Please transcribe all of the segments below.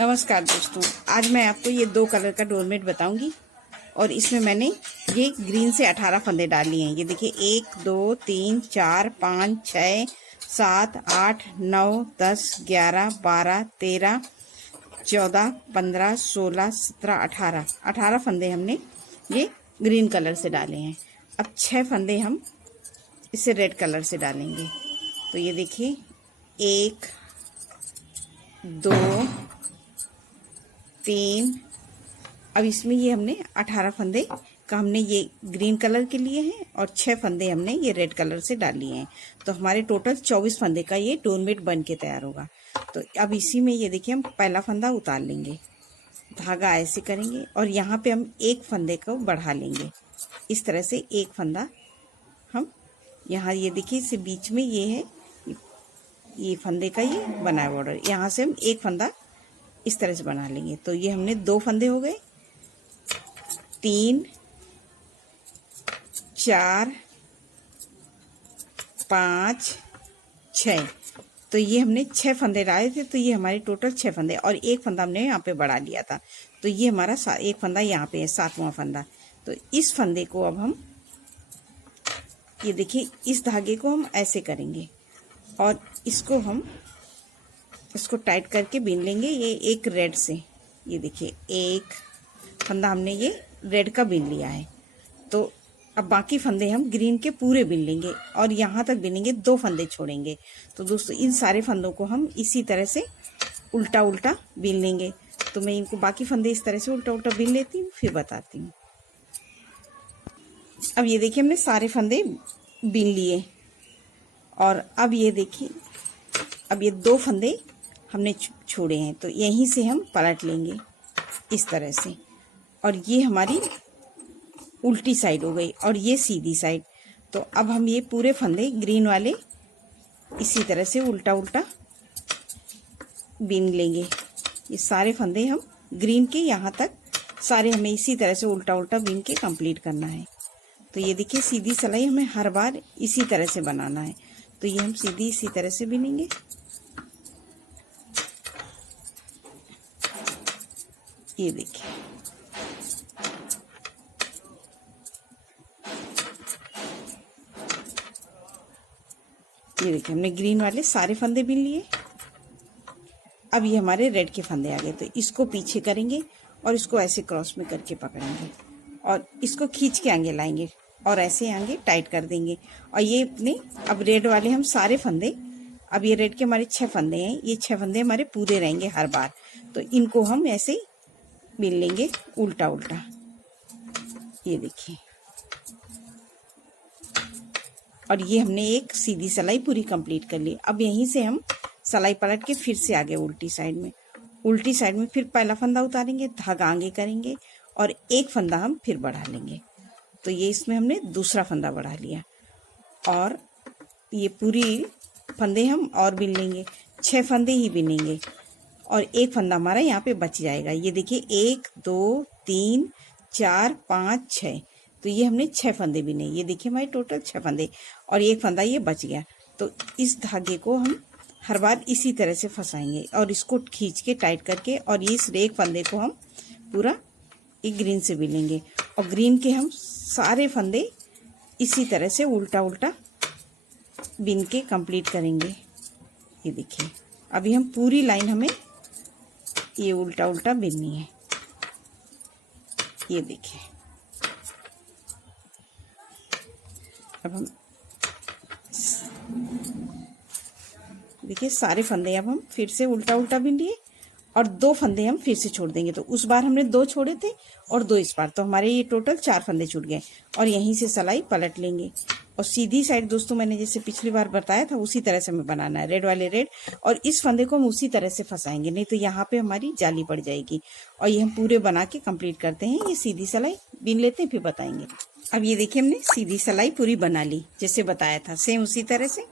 नमस्कार दोस्तों, आज मैं आपको ये 2 कलर का डोरमेट बताऊंगी और इसमें मैंने ये ग्रीन से 18 फंदे डाल लिए हैं। ये देखिए 1 2 3 4 5 6 7 8 9 10 11 12 13 14 15 16 17 18 फंदे हमने ये ग्रीन कलर से डाले हैं। अब 6 फंदे हम इसे रेड कलर से डालेंगे। तो ये देखिए 1 2 3। अब इसमें ये हमने 18 फंदे का हमने ये ग्रीन कलर के लिए हैं और 6 फंदे हमने ये रेड कलर से डाल लिए हैं। तो हमारे टोटल 24 फंदे का ये डोरमेट बन के तैयार होगा। तो अब इसी में ये देखिए हम पहला फंदा उतार लेंगे, धागा ऐसे करेंगे और यहाँ पे हम एक फंदे को बढ़ा लेंगे। इस तरह से एक फंदा हम यहाँ, ये देखिए इसे बीच में ये है, ये फंदे का ये बना है बॉर्डर, यहाँ से हम एक फंदा इस तरह से बना लेंगे। तो ये हमने 2 फंदे हो गए, 3 4 5 6। तो ये हमने 6 फंदे डाले थे, तो ये हमारे टोटल 6 फंदे और एक फंदा हमने यहाँ पे बढ़ा लिया था। तो ये हमारा एक फंदा यहाँ पे है, 7वां फंदा। तो इस फंदे को अब हम, ये देखिए इस धागे को हम ऐसे करेंगे और इसको टाइट करके बीन लेंगे। ये एक रेड से, ये देखिए एक फंदा हमने ये रेड का बीन लिया है। तो अब बाकी फंदे हम ग्रीन के पूरे बीन लेंगे और यहाँ तक बीनेंगे, 2 फंदे छोड़ेंगे। तो दोस्तों इन सारे फंदों को हम इसी तरह से उल्टा उल्टा बीन लेंगे। तो मैं इनको बाकी फंदे इस तरह से उल्टा उल्टा बीन लेती हूँ, फिर बताती हूँ। अब ये देखिए हमने सारे फंदे बीन लिए और अब ये देखिए, अब ये 2 फंदे हमने छोड़े हैं, तो यहीं से हम पलट लेंगे इस तरह से। और ये हमारी उल्टी साइड हो गई और ये सीधी साइड। तो अब हम ये पूरे फंदे ग्रीन वाले इसी तरह से उल्टा उल्टा बीन लेंगे। ये सारे फंदे हम ग्रीन के यहाँ तक सारे हमें इसी तरह से उल्टा उल्टा बीन के कंप्लीट करना है। तो ये देखिए सीधी सिलाई हमें हर बार इसी तरह से बनाना है। तो ये हम सीधी इसी तरह से बीनेंगे। ये देखिए, ये देखिए हमने ग्रीन वाले सारे फंदे बीन लिए। अब ये हमारे रेड के फंदे आ गए। तो इसको पीछे करेंगे और इसको ऐसे क्रॉस में करके पकड़ेंगे और इसको खींच के आगे लाएंगे और ऐसे आगे टाइट कर देंगे। और ये अपने अब रेड वाले हम सारे फंदे, अब ये रेड के हमारे 6 फंदे हैं, ये 6 फंदे हमारे पूरे रहेंगे हर बार। तो इनको हम ऐसे बीन लेंगे उल्टा उल्टा। ये देखिए, और ये हमने एक सीधी सिलाई पूरी कंप्लीट कर ली। अब यहीं से हम सिलाई पलट के फिर से आगे उल्टी साइड में फिर पहला फंदा उतारेंगे, धागा आगे करेंगे और एक फंदा हम फिर बढ़ा लेंगे। तो ये इसमें हमने दूसरा फंदा बढ़ा लिया और ये पूरी फंदे हम और बीन लेंगे, 6 फंदे ही बीनेंगे और एक फंदा हमारा यहाँ पे बच जाएगा। ये देखिए 1 2 3 4 5 6। तो ये हमने 6 फंदे बीने। ये देखिए हमारे टोटल 6 फंदे और एक फंदा ये बच गया। तो इस धागे को हम हर बार इसी तरह से फंसाएंगे और इसको खींच के टाइट करके और इस एक फंदे को हम पूरा एक ग्रीन से बीनेंगे और ग्रीन के हम सारे फंदे इसी तरह से उल्टा उल्टा बीन के कंप्लीट करेंगे। ये देखिए अभी हम पूरी लाइन हमें ये उल्टा उल्टा बीननी है। ये देखिए, अब हम देखिए सारे फंदे अब हम फिर से उल्टा उल्टा बीन लिए और 2 फंदे हम फिर से छोड़ देंगे। तो उस बार हमने 2 छोड़े थे और 2 इस बार, तो हमारे ये टोटल 4 फंदे छूट गए। और यहीं से सिलाई पलट लेंगे और सीधी साइड दोस्तों मैंने जैसे पिछली बार बताया था उसी तरह से हमें बनाना है। रेड वाले रेड और इस फंदे को हम उसी तरह से फंसाएंगे, नहीं तो यहाँ पे हमारी जाली पड़ जाएगी। और ये हम पूरे बना के कंप्लीट करते हैं। ये सीधी सिलाई बीन लेते हैं, फिर बताएंगे। अब ये देखिए हमने सीधी सिलाई पूरी बना ली जैसे बताया था, सेम उसी तरह से।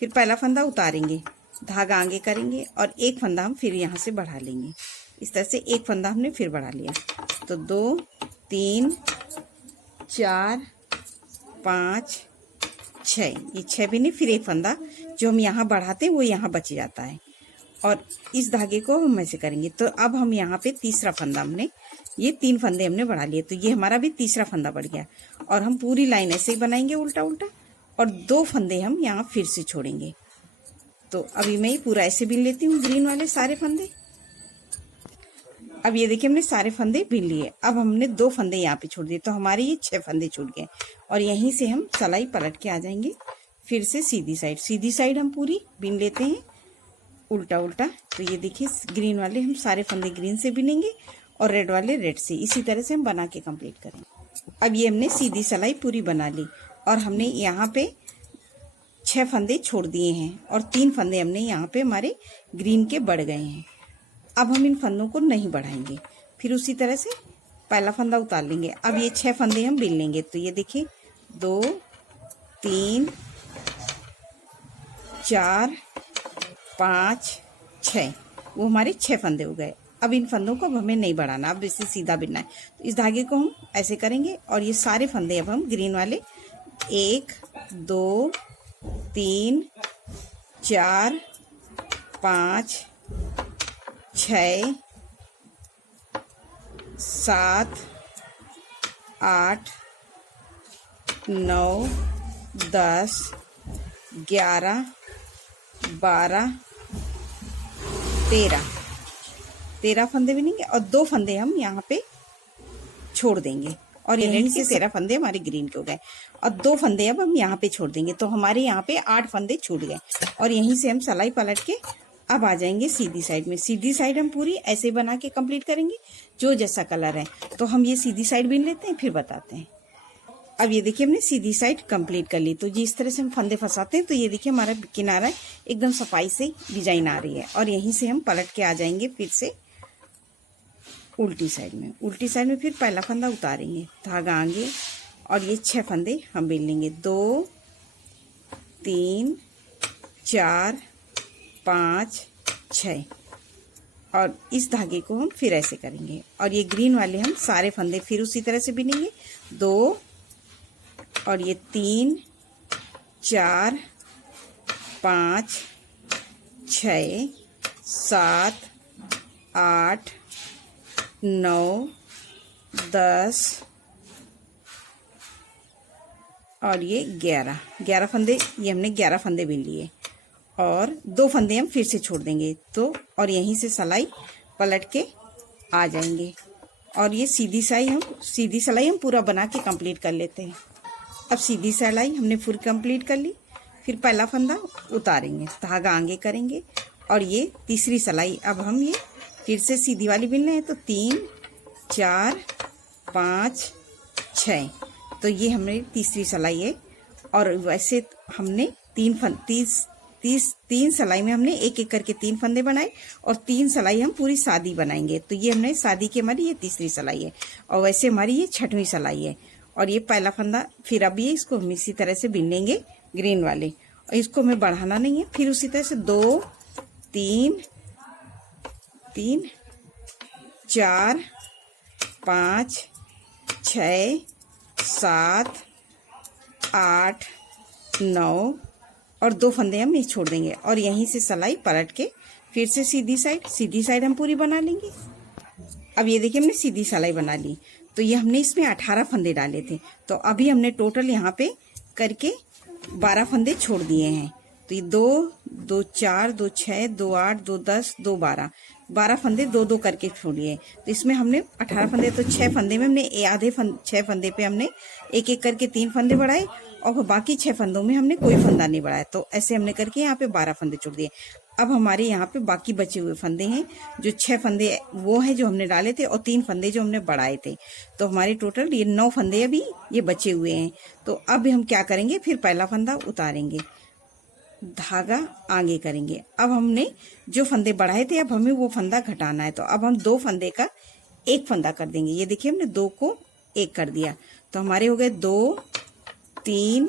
फिर पहला फंदा उतारेंगे, धागा आगे करेंगे और एक फंदा हम फिर यहाँ से बढ़ा लेंगे। इस तरह से एक फंदा हमने फिर बढ़ा लिया। तो 2 3 4 5 6, ये 6 भी नहीं, फिर एक फंदा जो हम यहाँ बढ़ाते हैं वो यहाँ बच जाता है। और इस धागे को हम ऐसे करेंगे। तो अब हम यहाँ पे तीसरा फंदा हमने, ये 3 फंदे हमने बढ़ा लिए, तो ये हमारा भी तीसरा फंदा बढ़ गया। और हम पूरी लाइन ऐसे ही बनाएंगे उल्टा उल्टा, और 2 फंदे हम यहाँ फिर से छोड़ेंगे। तो अभी मैं ये पूरा ऐसे बिन लेती हूँ ग्रीन वाले सारे फंदे। अब ये देखिए हमने सारे फंदे बिन लिए। अब हमने 2 फंदे यहाँ पे छोड़ दिए, तो हमारे ये 6 फंदे छूट गए। और यहीं से हम सलाई पलट के आ जाएंगे फिर से सीधी साइड हम पूरी बिन लेते हैं उल्टा उल्टा। तो ये देखिए ग्रीन वाले हम सारे फंदे ग्रीन से बिनेंगे और रेड वाले रेड से, इसी तरह से हम बना के कंप्लीट करेंगे। अब ये हमने सीधी सिलाई पूरी बना ली और हमने यहाँ पे 6 फंदे छोड़ दिए हैं और 3 फंदे हमने यहाँ पे हमारे ग्रीन के बढ़ गए हैं। अब हम इन फंदों को नहीं बढ़ाएंगे, फिर उसी तरह से पहला फंदा उतार लेंगे। अब ये 6 फंदे हम बिन लेंगे। तो ये देखिए 2 3 4 5 6, वो हमारे 6 फंदे हो गए। अब इन फंदों को अब हमें नहीं बढ़ाना, अब इसे सीधा बिनना है। तो इस धागे को हम ऐसे करेंगे और ये सारे फंदे अब हम ग्रीन वाले 1 2 3 4 5 6 7 8 9 10 11 12 13 फंदे बिनेंगे और 2 फंदे हम यहाँ पे छोड़ देंगे और ये से 13 फंदे हमारे ग्रीन के हो गए और 2 फंदे अब हम यहाँ पे छोड़ देंगे। तो हमारे यहाँ पे 8 फंदे छूट गए और यहीं से हम सलाई पलट के अब आ जाएंगे सीधी साइड में। सीधी साइड हम पूरी ऐसे बना के कंप्लीट करेंगे जो जैसा कलर है। तो हम ये सीधी साइड बिन लेते हैं फिर बताते हैं। अब ये देखिए हमने सीधी साइड कंप्लीट कर ली। तो जिस तरह से हम फंदे फंसाते हैं तो ये देखिए हमारा किनारा एकदम सफाई से डिजाइन आ रही है और यहीं से हम पलट के आ जाएंगे फिर से उल्टी साइड में। उल्टी साइड में फिर पहला फंदा उतारेंगे, धागा आगे और ये 6 फंदे हम बिन लेंगे। 2 3 4 5 6 और इस धागे को हम फिर ऐसे करेंगे और ये ग्रीन वाले हम सारे फंदे फिर उसी तरह से बिनेंगे। 2 और ये 3 4 5 6 7 8 9 10 और ये 11 फंदे, ये हमने 11 फंदे बिन लिए और 2 फंदे हम फिर से छोड़ देंगे। तो और यहीं से सिलाई पलट के आ जाएंगे और ये सीधी सिलाई हम पूरा बना के कंप्लीट कर लेते हैं। अब सीधी सिलाई हमने पूरी कंप्लीट कर ली, फिर पहला फंदा उतारेंगे, धागा आगे करेंगे और ये तीसरी सिलाई अब हम ये फिर से सीधी वाली बिन लें। तो 3 4 5 6, तो ये हमारी तीसरी सिलाई है और वैसे हमने 3 सिलाई में हमने एक एक करके 3 फंदे बनाए और 3 सिलाई हम पूरी सादी बनाएंगे। तो ये हमने सादी की हमारी ये तीसरी सिलाई है और वैसे हमारी ये 6वीं सिलाई है और ये पहला फंदा। फिर अब ये इसको हम इसी तरह से बिन लेंगे ग्रीन वाले और इसको हमें बढ़ाना नहीं है। फिर उसी तरह से 2 3 4 5 6 7 8 9 और 2 फंदे हम ये छोड़ देंगे और यहीं से सिलाई पलट के फिर से सीधी साइड हम पूरी बना लेंगे। अब ये देखिए हमने सीधी सिलाई बना ली। तो ये हमने इसमें 18 फंदे डाले थे, तो अभी हमने टोटल यहाँ पे करके 12 फंदे छोड़ दिए हैं। तो ये 2 2 4 2 6 2 8 2 10 2 12 फंदे 2 करके छोड़िए। तो इसमें हमने 18 फंदे, तो 6 फंदे में हमने 6 फंदे पे हमने एक एक करके 3 फंदे बढ़ाए और बाकी 6 फंदों में हमने कोई फंदा नहीं बढ़ाया। तो ऐसे हमने करके यहाँ पे 12 फंदे छोड़ दिए। अब हमारे यहाँ पे बाकी बचे हुए फंदे हैं, जो 6 फंदे वो हैं जो हमने डाले थे और 3 फंदे जो हमने बढ़ाए थे। तो हमारे टोटल ये 9 फंदे अभी ये बचे हुए हैं। तो अब हम क्या करेंगे, फिर पहला फंदा उतारेंगे, धागा आगे करेंगे। अब हमने जो फंदे बढ़ाए थे अब हमें वो फंदा घटाना है। तो अब हम 2 फंदे का 1 फंदा कर देंगे। ये देखिए हमने 2 को 1 कर दिया, तो हमारे हो गए 2 3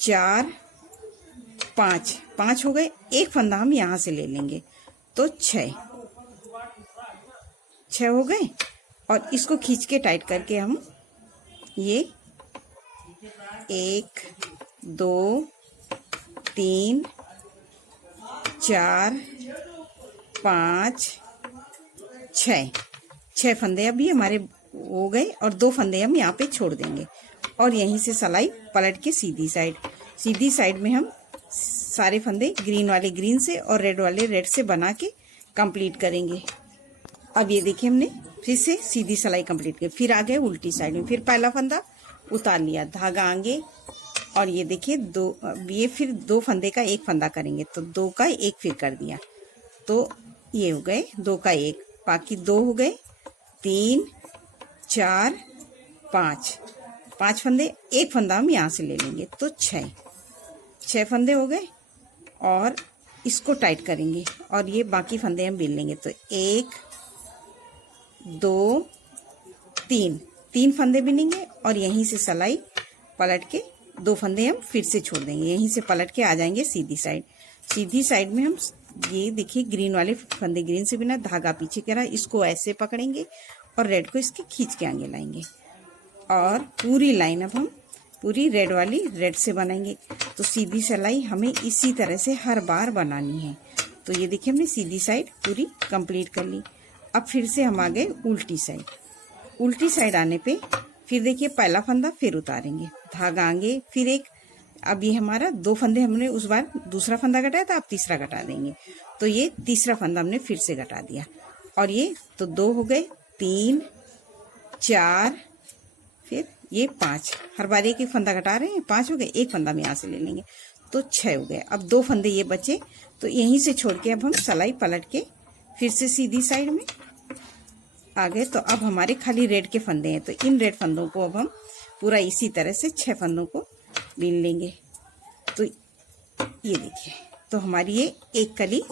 4 5 हो गए। 1 फंदा हम यहाँ से ले लेंगे तो 6 हो गए और इसको खींच के टाइट करके हम ये 1 2 3 4 5, 6 फंदे अभी हमारे हो गए और 2 फंदे हम यहाँ पे छोड़ देंगे और यहीं से सिलाई पलट के सीधी साइड में हम सारे फंदे ग्रीन वाले ग्रीन से और रेड वाले रेड से बना के कंप्लीट करेंगे। अब ये देखिए हमने फिर से सीधी सिलाई कंप्लीट की, फिर आ गए उल्टी साइड में, फिर पहला फंदा उतार लिया, धागा आगे और ये देखिए ये फिर 2 फंदे का 1 फंदा करेंगे तो 2 का 1 फिर कर दिया, तो ये हो गए 2 का 1, बाकी 2 हो गए, 3, 4, 5 फंदे, 1 फंदा हम यहाँ से ले लेंगे तो 6 फंदे हो गए और इसको टाइट करेंगे और ये बाकी फंदे हम बिन लेंगे तो 1, 2, 3 फंदे बिनेंगे और यहीं से सिलाई पलट के 2 फंदे हम फिर से छोड़ देंगे, यहीं से पलट के आ जाएंगे सीधी साइड में हम ये देखिए ग्रीन वाले फंदे ग्रीन से बिना, धागा पीछे करा, इसको ऐसे पकड़ेंगे और रेड को इसके खींच के आगे लाएंगे और पूरी लाइन अब हम पूरी रेड वाली रेड से बनाएंगे। तो सीधी सिलाई हमें इसी तरह से हर बार बनानी है। तो ये देखिए हमने सीधी साइड पूरी कंप्लीट कर ली। अब फिर से हम आ गए उल्टी साइड आने पे फिर देखिए पहला फंदा फिर उतारेंगे, धागा आगे, फिर एक, अब ये हमारा 2 फंदे हमने उस बार दूसरा फंदा घटाया था, अब तीसरा घटा देंगे तो ये तीसरा फंदा हमने फिर से घटा दिया और ये तो 2 हो गए, 3, 4, फिर ये 5, हर बार एक फंदा घटा रहे हैं, 5 हो गए, 1 फंदा हम यहाँ से ले लेंगे तो 6 हो गए। अब 2 फंदे ये बचे तो यहीं से छोड़ के अब हम सिलाई पलट के फिर से सीधी साइड में आ गए। तो अब हमारे खाली रेड के फंदे हैं तो इन रेड फंदों को अब हम पूरा इसी तरह से 6 फंदों को बीन लेंगे। तो ये देखिए, तो हमारी ये एक कली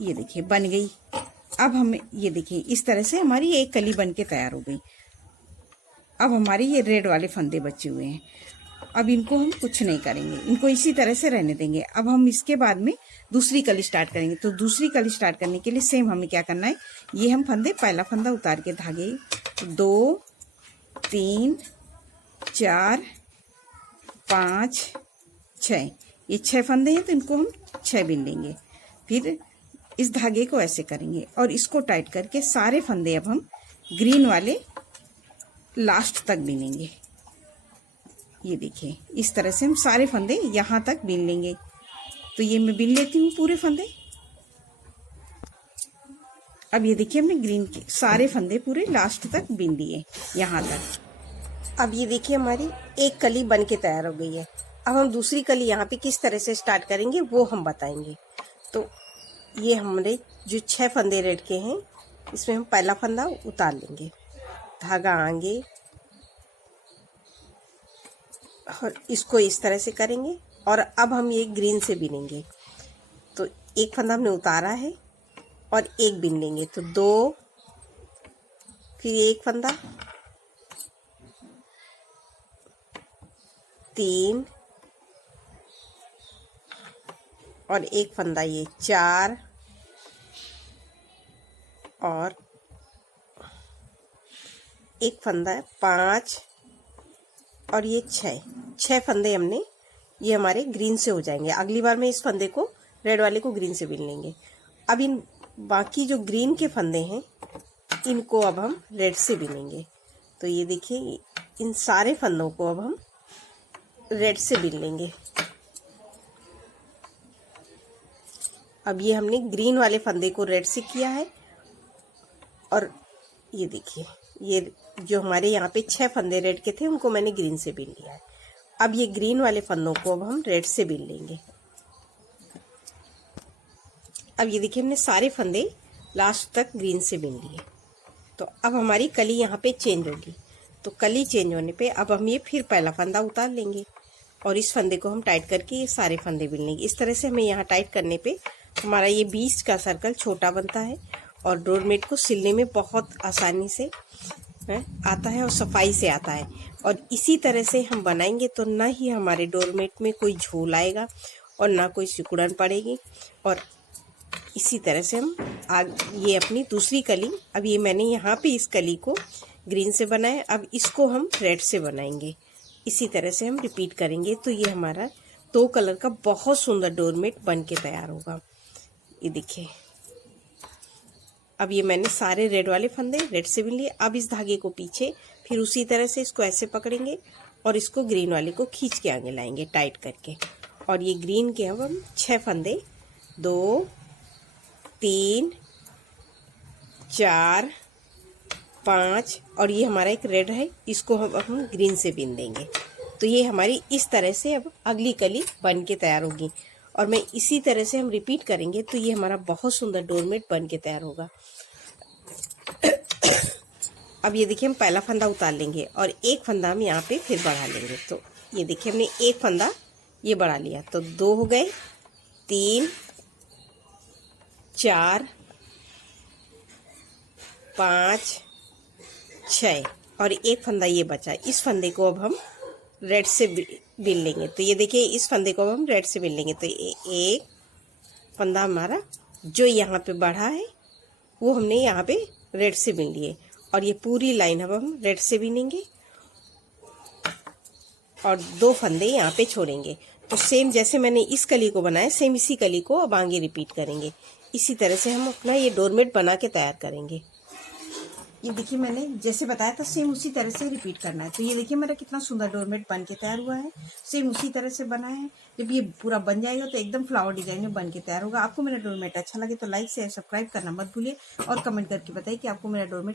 ये देखिए बन गई। अब हम ये देखिए इस तरह से हमारी एक कली बन के तैयार हो गई। अब हमारे ये रेड वाले फंदे बचे हुए हैं, अब इनको हम कुछ नहीं करेंगे, इनको इसी तरह से रहने देंगे। अब हम इसके बाद में दूसरी कली स्टार्ट करेंगे। तो दूसरी कली स्टार्ट करने के लिए सेम हमें क्या करना है, ये हम फंदे पहला फंदा उतार के धागे 2, 3, 4, 5, 6, ये 6 फंदे हैं तो इनको हम 6 बिन लेंगे। फिर इस धागे को ऐसे करेंगे और इसको टाइट करके सारे फंदे अब हम ग्रीन वाले लास्ट तक बिनेंगे। ये देखिए इस तरह से हम सारे फंदे यहाँ तक बिन लेंगे। तो ये मैं बिन लेती हूँ पूरे फंदे। अब ये देखिए हमने ग्रीन के सारे फंदे पूरे लास्ट तक बिन लिए यहाँ तक। अब ये देखिए हमारी एक कली बन के तैयार हो गई है। अब हम दूसरी कली यहाँ पे किस तरह से स्टार्ट करेंगे वो हम बताएंगे। तो ये हमारे जो 6 फंदे रेड के हैं इसमें हम पहला फंदा उतार लेंगे, धागा आगे और इसको इस तरह से करेंगे और अब हम ये ग्रीन से बिनेंगे। तो एक फंदा हमने उतारा है और एक बिन लेंगे तो 2, फिर एक फंदा, 3 और एक फंदा, ये 4 और एक फंदा 5 और ये 6 फंदे हमने ये हमारे ग्रीन से हो जाएंगे। अगली बार में इस फंदे को रेड वाले को ग्रीन से बिन लेंगे। अब इन बाकी जो ग्रीन के फंदे हैं इनको अब हम रेड से बिनेंगे। तो ये देखिए इन सारे फंदों को अब हम रेड से बिन लेंगे। अब ये हमने ग्रीन वाले फंदे को रेड से किया है और ये देखिए ये जो हमारे यहाँ पे 6 फंदे रेड के थे उनको मैंने ग्रीन से बिन लिया है। अब ये ग्रीन वाले फंदों को अब हम रेड से बिन लेंगे। अब ये देखिए हमने सारे फंदे लास्ट तक ग्रीन से बिन लिए। तो अब हमारी कली यहाँ पे चेंज होगी। तो कली चेंज होने पे अब हम ये फिर पहला फंदा उतार लेंगे और इस फंदे को हम टाइट करके ये सारे फंदे बिन लेंगे। इस तरह से हमें यहाँ टाइट करने पे हमारा ये 20 का सर्कल छोटा बनता है और डोरमेट को सिलने में बहुत आसानी से आता है और सफाई से आता है। और इसी तरह से हम बनाएंगे तो ना ही हमारे डोरमेट में कोई झोल आएगा और ना कोई सिकुड़न पड़ेगी। और इसी तरह से हम ये अपनी दूसरी कली, अब ये मैंने यहाँ पे इस कली को ग्रीन से बनाया, अब इसको हम रेड से बनाएंगे। इसी तरह से हम रिपीट करेंगे तो ये हमारा 2 कलर का बहुत सुंदर डोरमेट बन के तैयार होगा। ये देखिए अब ये मैंने सारे रेड वाले फंदे रेड से बिन लिए। अब इस धागे को पीछे फिर उसी तरह से इसको ऐसे पकड़ेंगे और इसको ग्रीन वाले को खींच के आगे लाएंगे टाइट करके। और ये ग्रीन के अब हम 6 फंदे 2 3 4 5 और ये हमारा एक रेड है, इसको हम ग्रीन से बिन देंगे। तो ये हमारी इस तरह से अब अगली कली बन के तैयार होगी। और मैं इसी तरह से हम रिपीट करेंगे तो ये हमारा बहुत सुंदर डोरमेट बन के तैयार होगा। अब ये देखिए हम पहला फंदा उतार लेंगे और एक फंदा हम यहाँ पे फिर बढ़ा लेंगे। तो ये देखिए हमने एक फंदा ये बढ़ा लिया, तो 2 हो गए, 3 4 5 6 और एक फंदा ये बचा। इस फंदे को अब हम रेड से बिन लेंगे। तो ये देखिए इस फंदे को अब हम रेड से बिन लेंगे। तो एक फंदा हमारा जो यहाँ पे बढ़ा है वो हमने यहाँ पे रेड से बिन लिए और ये पूरी लाइन अब हम रेड से बिनेंगे और 2 फंदे यहाँ पे छोड़ेंगे। तो सेम जैसे मैंने इस कली को बनाया सेम इसी कली को अब आगे रिपीट करेंगे। इसी तरह से हम अपना ये डोरमेट बना के तैयार करेंगे। ये देखिए मैंने जैसे बताया था सेम उसी तरह से रिपीट करना है। तो ये देखिए मेरा कितना सुंदर डोरमेट बन के तैयार हुआ है, सेम उसी तरह से बना है। जब ये पूरा बन जाएगा तो एकदम फ्लावर डिजाइन में बन के तैयार होगा। आपको मेरा डोरमेट अच्छा लगे तो लाइक शेयर सब्सक्राइब करना मत भूलिए और कमेंट करके बताइए कि आपको मेरा डोरमेट